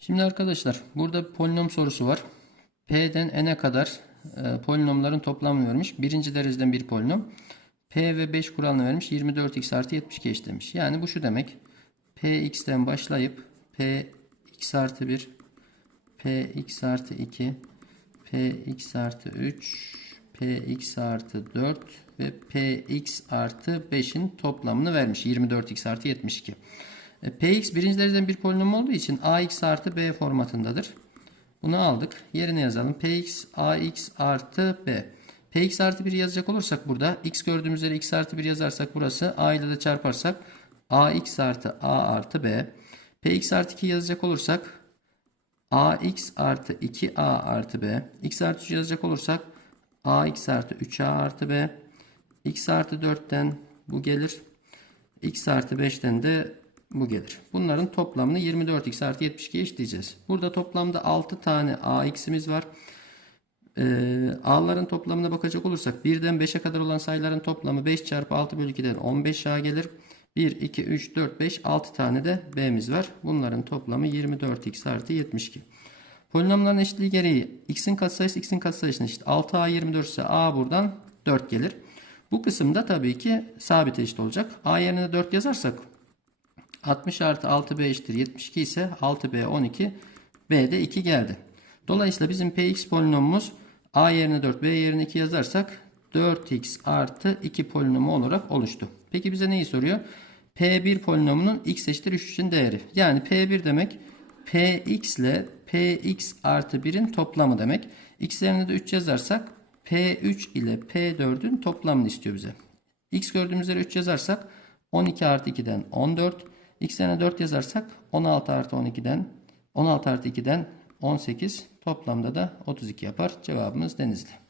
Şimdi arkadaşlar burada polinom sorusu var. P'den n'e kadar e, polinomların toplamını vermiş. Birinci dereceden bir polinom. P ve 5 kuralını vermiş. 24x artı 72 eşitlemiş. Yani bu şu demek. Px'ten başlayıp Px artı 1 Px artı 2 Px artı 3 Px artı 4 ve Px artı 5'in toplamını vermiş. 24x artı 72. E, Px birinci dereceden bir polinom olduğu için ax artı b formatındadır. Bunu aldık. Yerine yazalım. Px ax artı b. Px artı 1 yazacak olursak burada x gördüğümüz yere x artı 1 yazarsak burası a ile de çarparsak ax artı a artı b. Px artı 2 yazacak olursak ax artı 2a artı b. x artı 3 yazacak olursak ax artı 3a artı b. x artı 4'ten bu gelir. x artı 5'ten de bu gelir. Bunların toplamını 24x artı 72'ye eşitleyeceğiz. Burada toplamda 6 tane ax'imiz var. Ee, a'ların toplamına bakacak olursak 1'den 5'e kadar olan sayıların toplamı 5 çarpı 6 bölü 2'den 15a gelir. 1, 2, 3, 4, 5, 6 tane de b'miz var. Bunların toplamı 24x artı 72. Polinomların eşitliği gereği x'in katsayısı x'in katsayısına eşit. 6a 24 ise a buradan 4 gelir. Bu kısımda tabii ki sabit eşit olacak. a yerine 4 yazarsak 60 artı 6b eşittir 72 ise 6b 12 b de 2 geldi. Dolayısıyla bizim px polinomumuz a yerine 4 b yerine 2 yazarsak 4x artı 2 polinomu olarak oluştu. Peki bize neyi soruyor? P1 polinomunun x eşittir 3 için değeri. Yani P1 demek Px ile Px artı 1'in toplamı demek. X yerine de 3 yazarsak P3 ile P4'ün toplamını istiyor bize. X gördüğümüz yere 3 yazarsak 12 artı 2'den 14. X yerine 4 yazarsak 16 artı 12'den 16 artı 2'den 18. Toplamda da 32 yapar. Cevabımız Denizli.